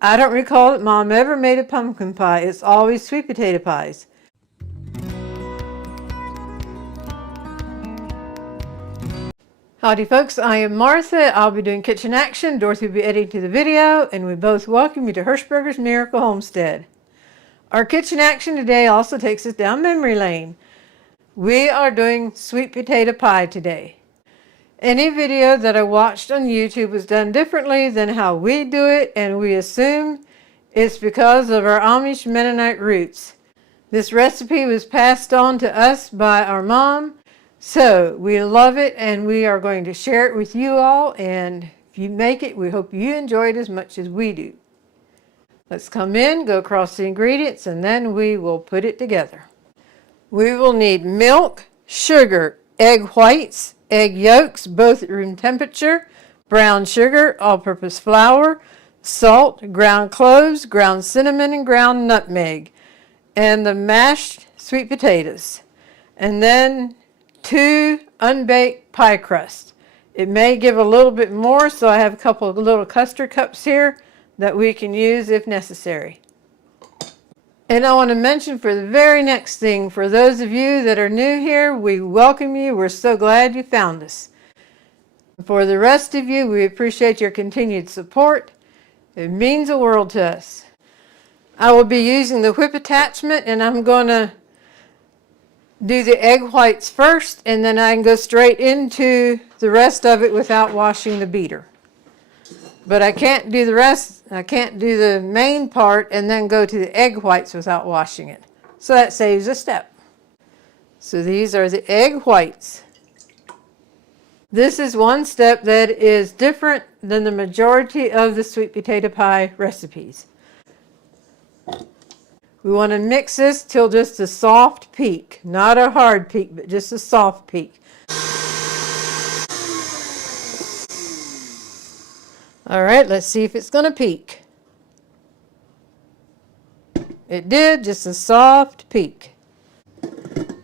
I don't recall that Mom ever made a pumpkin pie. It's always sweet potato pies. Howdy folks, I am Martha. I'll be doing kitchen action. Dorothy will be editing the video, and we both welcome you to Hirschberger's Miracle Homestead. Our kitchen action today also takes us down memory lane. We are doing sweet potato pie today. Any video that I watched on YouTube was done differently than how we do it, and we assume it's because of our Amish-Mennonite roots. This recipe was passed on to us by our mom, so we love it and we are going to share it with you all, and if you make it, we hope you enjoy it as much as we do. Let's come in, go across the ingredients, and then we will put it together. We will need milk, sugar, egg whites, egg yolks, both at room temperature, brown sugar, all-purpose flour, salt, ground cloves, ground cinnamon, and ground nutmeg, and the mashed sweet potatoes, and then 2 unbaked pie crusts. It may give a little bit more, so I have a couple of little custard cups here that we can use if necessary. And I want to mention for the very next thing, for those of you that are new here, we welcome you. We're so glad you found us. For the rest of you, we appreciate your continued support. It means the world to us. I will be using the whip attachment, and I'm going to do the egg whites first, and then I can go straight into the rest of it without washing the beater. But I can't do the rest, I can't do the main part and then go to the egg whites without washing it. So that saves a step. So these are the egg whites. This is one step that is different than the majority of the sweet potato pie recipes. We want to mix this till just a soft peak, not a hard peak, but just a soft peak. All right, let's see if it's going to peak. It did, just a soft peak.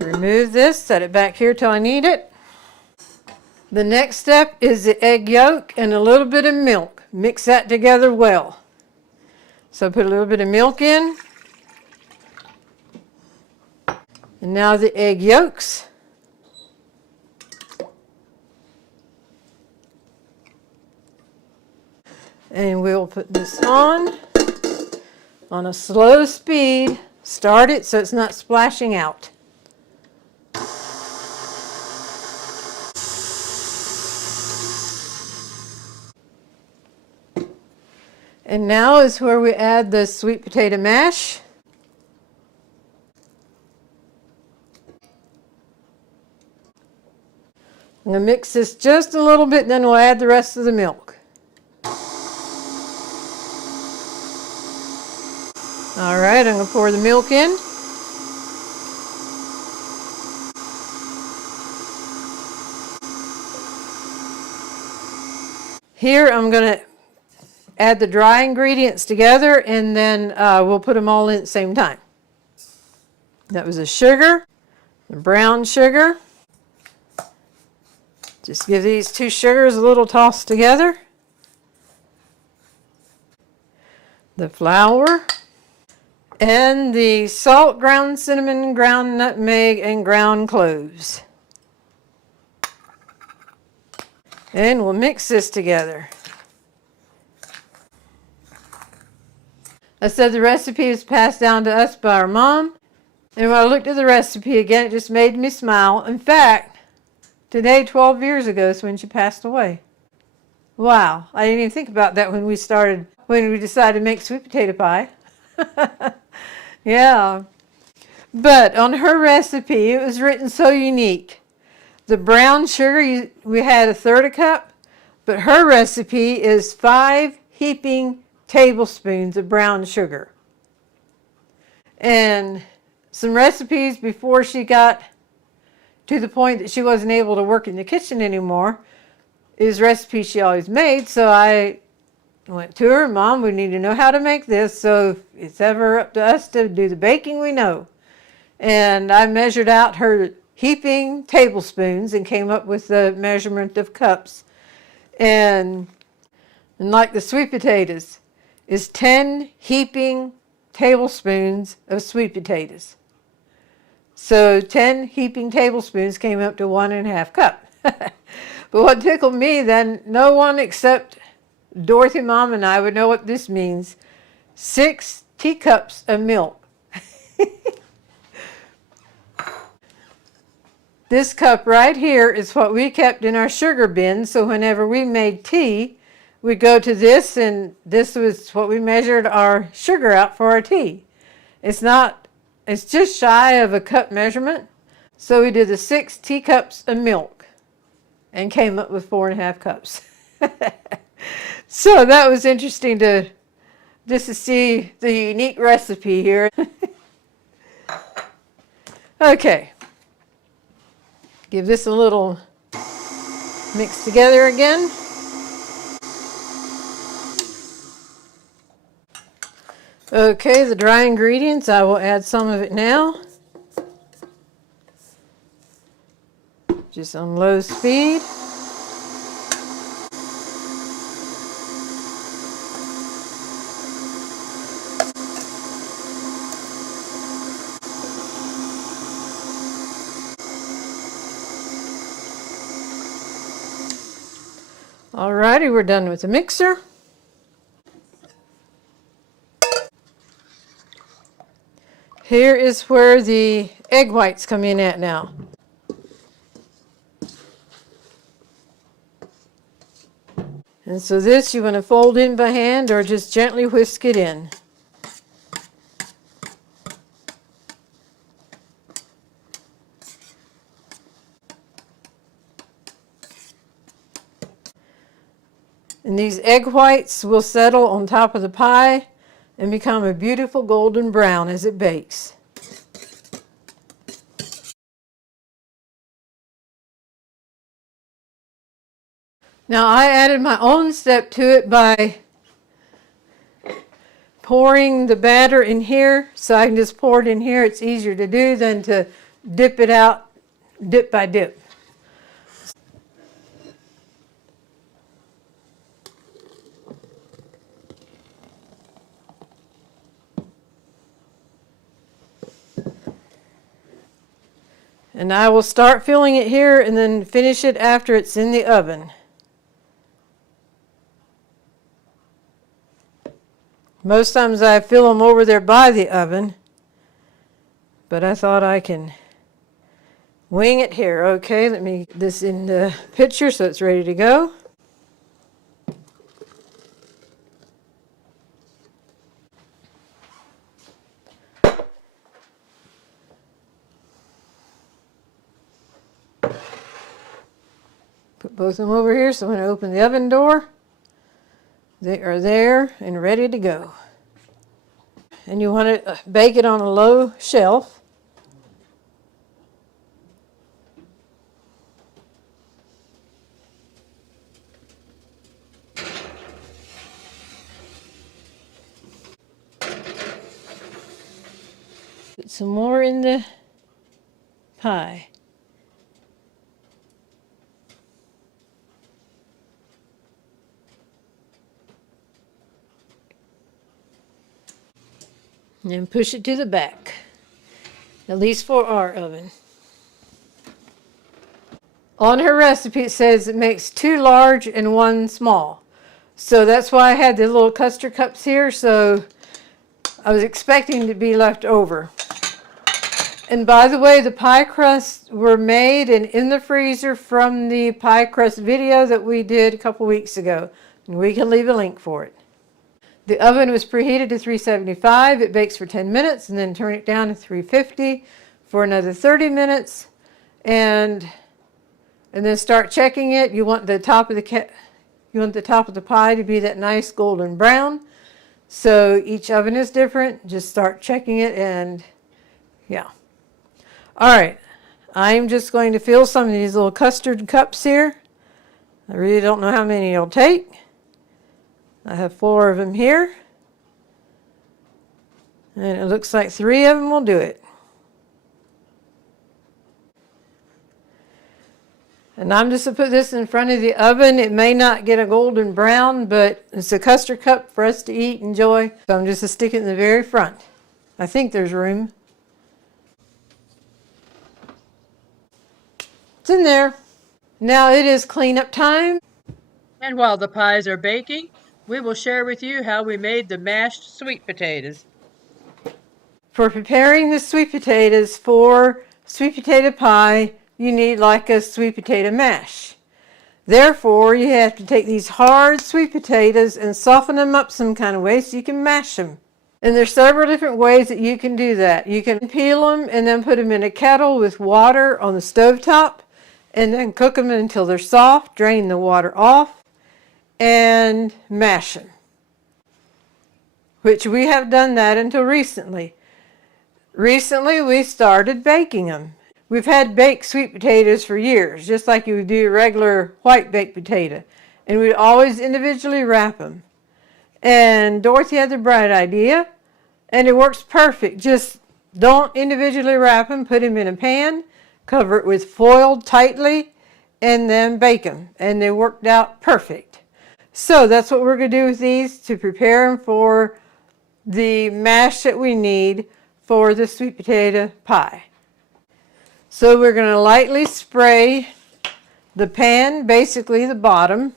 Remove this, set it back here till I need it. The next step is the egg yolk and a little bit of milk. Mix that together well. So put a little bit of milk in. And now the egg yolks. And we'll put this on a slow speed. Start it so it's not splashing out. And now is where we add the sweet potato mash. I'm going to mix this just a little bit, then we'll add the rest of the milk. All right, I'm going to pour the milk in. Here I'm going to add the dry ingredients together, and then we'll put them all in at the same time. That was the sugar, the brown sugar. Just give these 2 sugars a little toss together. The flour. And the salt, ground cinnamon, ground nutmeg, and ground cloves. And we'll mix this together. I said the recipe was passed down to us by our mom. And when I looked at the recipe again, it just made me smile. In fact, today, 12 years ago, is when she passed away. Wow, I didn't even think about that when we decided to make sweet potato pie. Yeah, but on her recipe, it was written so unique. The brown sugar, we had 1/3 cup, but her recipe is 5 heaping tablespoons of brown sugar. And some recipes before she got to the point that she wasn't able to work in the kitchen anymore is recipes she always made, so I went to her, Mom, we need to know how to make this, so if it's ever up to us to do the baking, we know. And I measured out her heaping tablespoons and came up with the measurement of cups. And like the sweet potatoes, is 10 heaping tablespoons of sweet potatoes. So 10 heaping tablespoons came up to 1.5 cup. But what tickled me then, no one except Dorothy Mom and I would know what this means. 6 teacups of milk. This cup right here is what we kept in our sugar bin, so whenever we made tea, we'd go to this, and this was what we measured our sugar out for our tea. It's just shy of a cup measurement. So we did the 6 teacups of milk and came up with 4.5 cups. So that was interesting just to see the unique recipe here. Okay. Give this a little mix together again. Okay, the dry ingredients, I will add some of it now. Just on low speed. Alrighty, we're done with the mixer. Here is where the egg whites come in at now. And so this you want to fold in by hand or just gently whisk it in. And these egg whites will settle on top of the pie and become a beautiful golden brown as it bakes. Now I added my own step to it by pouring the batter in here, so I can just pour it in here. It's easier to do than to dip it out dip by dip. And I will start filling it here and then finish it after it's in the oven. Most times I fill them over there by the oven, but I thought I can wing it here. Okay, let me get this in the pitcher so it's ready to go. Put both of them over here, so when I open the oven door, they are there and ready to go. And you want to bake it on a low shelf. Put some more in the pie. And then push it to the back, at least for our oven. On her recipe it says it makes 2 large and 1 small. So that's why I had the little custard cups here, so I was expecting to be left over. And by the way, the pie crusts were made and in the freezer from the pie crust video that we did a couple weeks ago. And we can leave a link for it. The oven was preheated to 375. It bakes for 10 minutes and then turn it down to 350 for another 30 minutes. And then start checking it. You want the top of the pie to be that nice golden brown. So each oven is different. Just start checking it and yeah. All right. I'm just going to fill some of these little custard cups here. I really don't know how many it'll take. I have 4 of them here. And it looks like 3 of them will do it. And I'm just going to put this in front of the oven. It may not get a golden brown, but it's a custard cup for us to eat, enjoy. So I'm just going to stick it in the very front. I think there's room. It's in there. Now it is cleanup time. And while the pies are baking, we will share with you how we made the mashed sweet potatoes. For preparing the sweet potatoes for sweet potato pie, you need like a sweet potato mash. Therefore, you have to take these hard sweet potatoes and soften them up some kind of way so you can mash them. And there's several different ways that you can do that. You can peel them and then put them in a kettle with water on the stovetop and then cook them until they're soft, drain the water off, and mash them. Which we have done that until recently. Recently, we started baking them. We've had baked sweet potatoes for years, just like you would do a regular white baked potato. And we'd always individually wrap them. And Dorothy had the bright idea, and it works perfect. Just don't individually wrap them, put them in a pan, cover it with foil tightly, and then bake them. And they worked out perfect. So that's what we're going to do with these to prepare them for the mash that we need for the sweet potato pie. So we're going to lightly spray the pan, basically the bottom.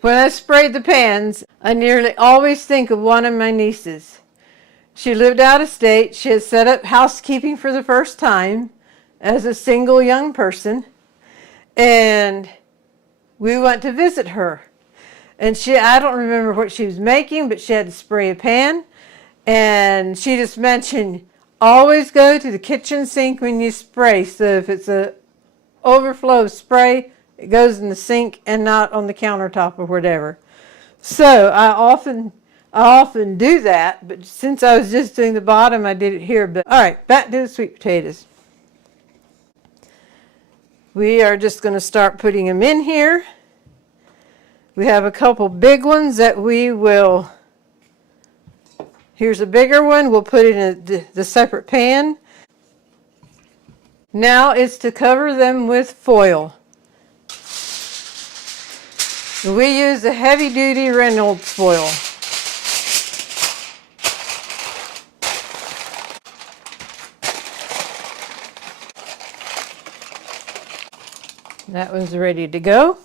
When I sprayed the pans, I nearly always think of one of my nieces. She lived out of state. She had set up housekeeping for the first time as a single young person. And we went to visit her. And I don't remember what she was making, but she had to spray a pan. And she just mentioned, always go to the kitchen sink when you spray. So if it's a overflow of spray, it goes in the sink and not on the countertop or whatever. So I often do that, but since I was just doing the bottom, I did it here. But all right, back to the sweet potatoes. We are just going to start putting them in here. We have a couple big ones that we will... Here's a bigger one. We'll put it in the separate pan. Now it's to cover them with foil. We use a heavy-duty Reynolds foil. That one's ready to go.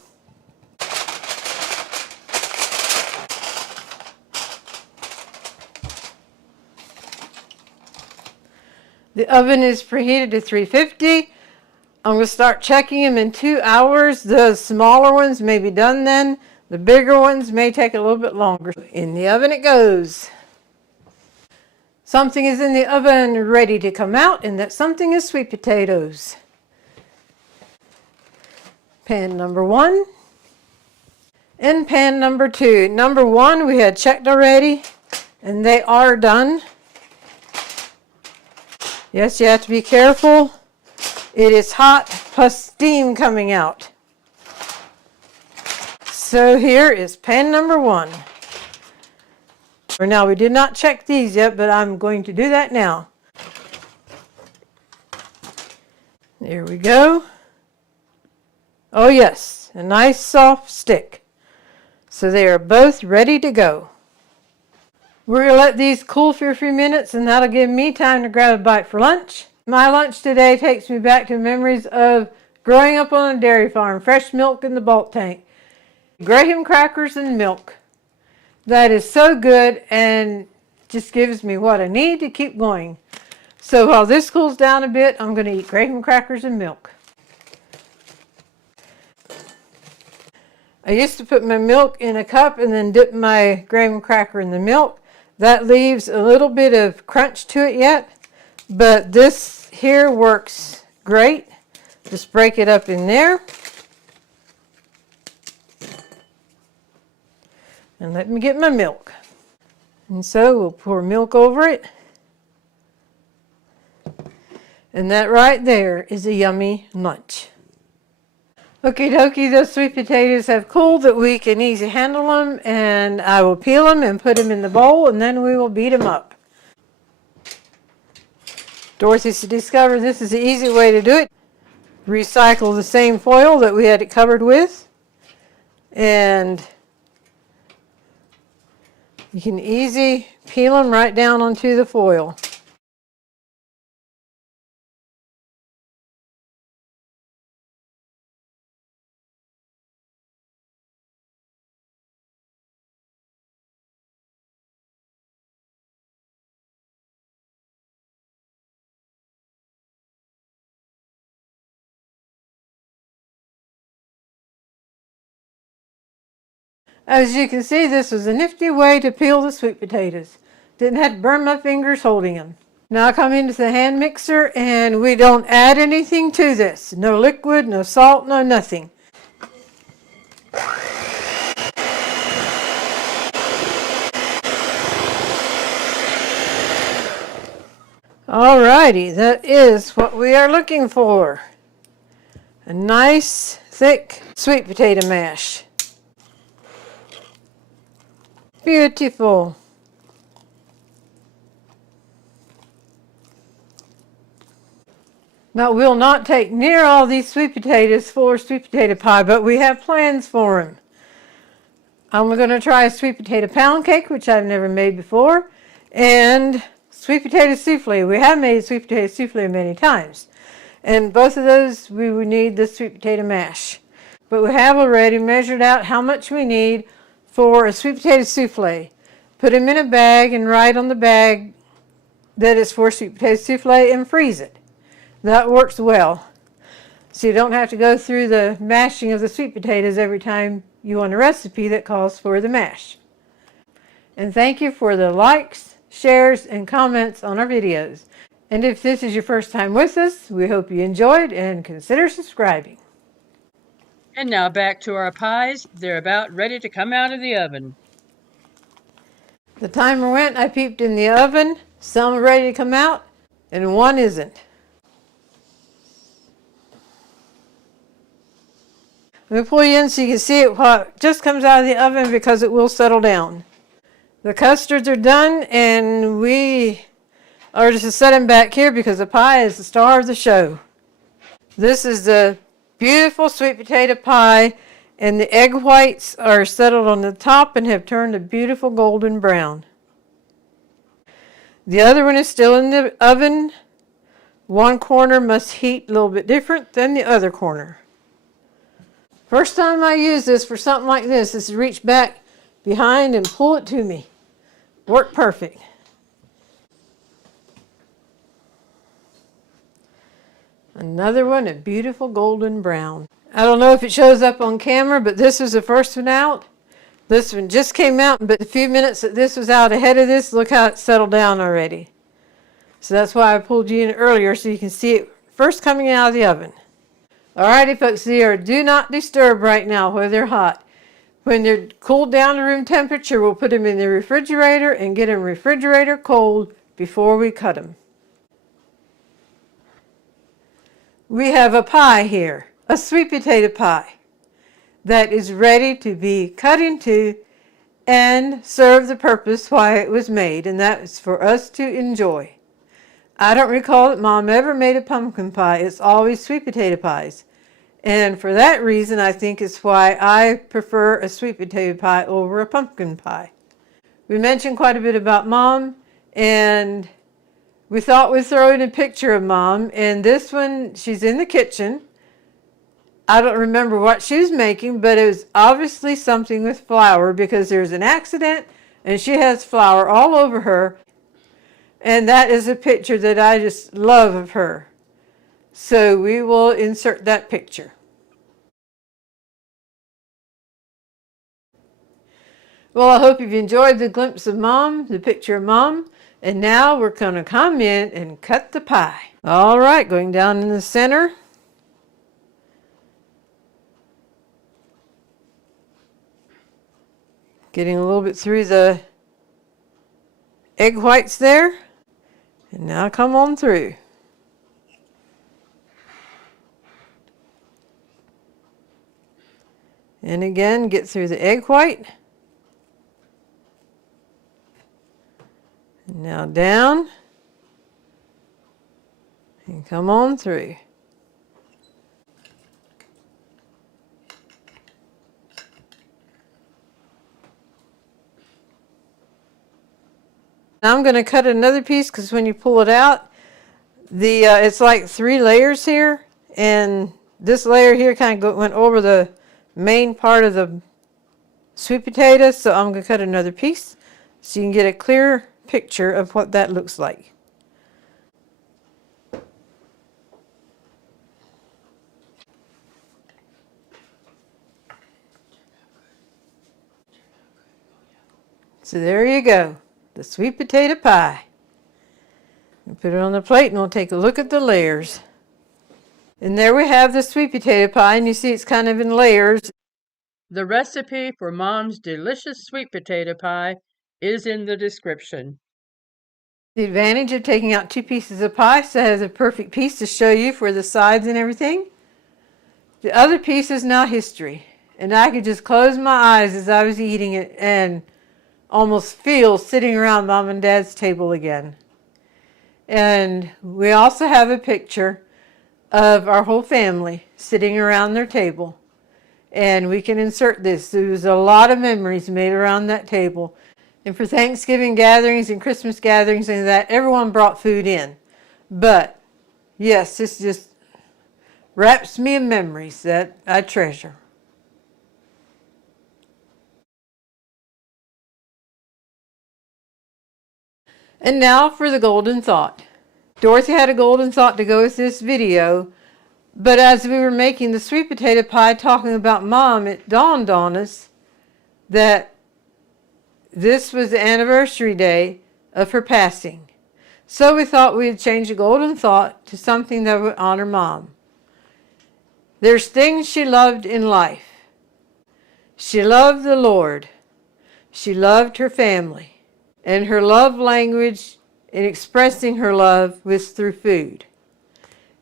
The oven is preheated to 350. I'm going to start checking them in 2 hours. The smaller ones may be done then. The bigger ones may take a little bit longer. In the oven it goes. Something is in the oven ready to come out, and that something is sweet potatoes. Pan number 1 and pan number 2. Number 1 we had checked already, and they are done. Yes, you have to be careful. It is hot, plus steam coming out. So here is pan number 1. For now, we did not check these yet, but I'm going to do that now. There we go. Oh yes, a nice soft stick. So they are both ready to go. We're going to let these cool for a few minutes, and that'll give me time to grab a bite for lunch. My lunch today takes me back to memories of growing up on a dairy farm, fresh milk in the bulk tank, graham crackers and milk. That is so good and just gives me what I need to keep going. So while this cools down a bit, I'm going to eat graham crackers and milk. I used to put my milk in a cup and then dip my graham cracker in the milk. That leaves a little bit of crunch to it yet, but this here works great. Just break it up in there. And let me get my milk. And so we'll pour milk over it. And that right there is a yummy lunch. Okie dokie, those sweet potatoes have cooled that we can easily handle them, and I will peel them and put them in the bowl, and then we will beat them up. Dorothy discovered this is the easy way to do it. Recycle the same foil that we had it covered with, and you can easy peel them right down onto the foil. As you can see, this was a nifty way to peel the sweet potatoes. Didn't have to burn my fingers holding them. Now I come into the hand mixer, and we don't add anything to this. No liquid, no salt, no nothing. Alrighty, that is what we are looking for. A nice, thick sweet potato mash. Beautiful. Now we'll not take near all these sweet potatoes for sweet potato pie, but we have plans for them. I'm going to try a sweet potato pound cake, which I've never made before, and sweet potato souffle. We have made sweet potato souffle many times, and both of those we would need the sweet potato mash. But we have already measured out how much we need for a sweet potato souffle. Put them in a bag and write on the bag that it's for sweet potato souffle and freeze it. That works well. So you don't have to go through the mashing of the sweet potatoes every time you want a recipe that calls for the mash. And thank you for the likes, shares, and comments on our videos. And if this is your first time with us, we hope you enjoyed and consider subscribing. And now back to our pies. They're about ready to come out of the oven. The timer went, I peeped in the oven, some are ready to come out, and one isn't. Let me pull you in so you can see it while it just comes out of the oven, because it will settle down. The custards are done, and we are just setting back here because the pie is the star of the show. This is the beautiful sweet potato pie, and the egg whites are settled on the top and have turned a beautiful golden brown. The other one is still in the oven. One corner must heat a little bit different than the other corner. First time I use this for something like this is to reach back behind and pull it to me. Worked perfect. Another one, a beautiful golden brown. I don't know if it shows up on camera, but this is the first one out. This one just came out, but the few minutes that this was out ahead of this, look how it settled down already. So that's why I pulled you in earlier, so you can see it first coming out of the oven. Alrighty folks, they are do not disturb right now where they're hot. When they're cooled down to room temperature, we'll put them in the refrigerator and get them refrigerator cold before we cut them. We have a pie here, a sweet potato pie, that is ready to be cut into and serve the purpose why it was made, and that is for us to enjoy. I don't recall that Mom ever made a pumpkin pie. It's always sweet potato pies. And for that reason, I think it's why I prefer a sweet potato pie over a pumpkin pie. We mentioned quite a bit about Mom, and we thought we'd throw in a picture of Mom. And this one, she's in the kitchen. I don't remember what she was making, but it was obviously something with flour, because there's an accident and she has flour all over her. And that is a picture that I just love of her. So we will insert that picture. Well, I hope you've enjoyed the glimpse of Mom, the picture of Mom. And now we're going to come in and cut the pie. All right, going down in the center. Getting a little bit through the egg whites there. And now come on through. And again, get through the egg white. And now down. And come on through. Now I'm going to cut another piece because when you pull it out, it's like 3 layers here, and this layer here kind of went over the main part of the sweet potato, so I'm going to cut another piece so you can get a clear picture of what that looks like. So there you go, the sweet potato pie. Put it on the plate and we'll take a look at the layers. And there we have the sweet potato pie, and you see it's kind of in layers. The recipe for Mom's delicious sweet potato pie is in the description. The advantage of taking out 2 pieces of pie, so it has a perfect piece to show you for the sides and everything. The other piece is now history, and I could just close my eyes as I was eating it and almost feel sitting around Mom and Dad's table again. And we also have a picture of our whole family sitting around their table, and we can insert this. There's a lot of memories made around that table. And for Thanksgiving gatherings and Christmas gatherings and that, everyone brought food in. But yes, this just wraps me in memories that I treasure. And now for the golden thought. Dorothy had a golden thought to go with this video, but as we were making the sweet potato pie talking about Mom, it dawned on us that this was the anniversary day of her passing. So we thought we'd change the golden thought to something that would honor Mom. There's things she loved in life. She loved the Lord. She loved her family. And her love language in expressing her love was through food.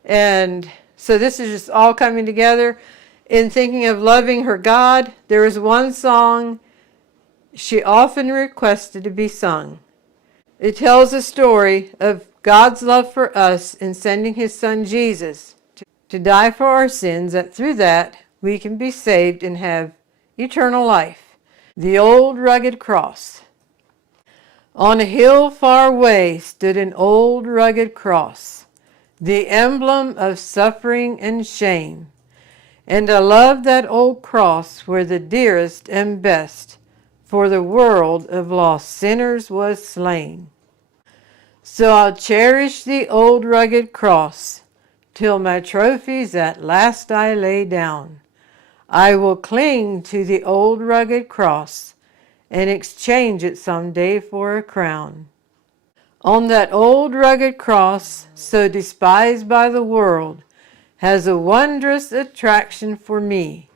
And so this is just all coming together. In thinking of loving her God, there was one song she often requested to be sung. It tells a story of God's love for us in sending His Son Jesus to die for our sins, that through that we can be saved and have eternal life. The old rugged cross. On a hill far away stood an old rugged cross, the emblem of suffering and shame. And I love that old cross where the dearest and best for the world of lost sinners was slain. So I'll cherish the old rugged cross till my trophies at last I lay down. I will cling to the old rugged cross and exchange it someday for a crown. On that old rugged cross, so despised by the world, has a wondrous attraction for me.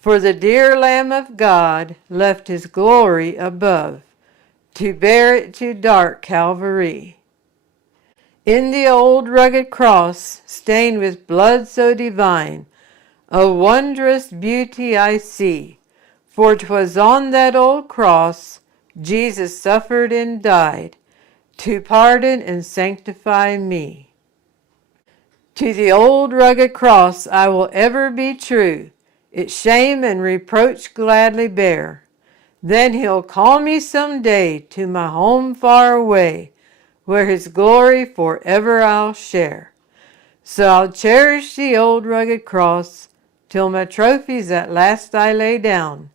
For the dear Lamb of God left His glory above to bear it to dark Calvary. In the old rugged cross, stained with blood so divine, a wondrous beauty I see. For 'twas on that old cross Jesus suffered and died to pardon and sanctify me. To the old rugged cross I will ever be true, its shame and reproach gladly bear. Then He'll call me some day to my home far away, where His glory forever I'll share. So I'll cherish the old rugged cross till my trophies at last I lay down.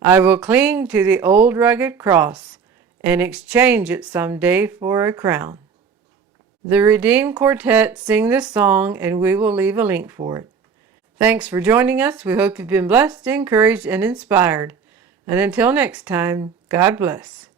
I will cling to the old rugged cross and exchange it someday for a crown. The Redeemed Quartet sing this song, and we will leave a link for it. Thanks for joining us. We hope you've been blessed, encouraged, and inspired. And until next time, God bless.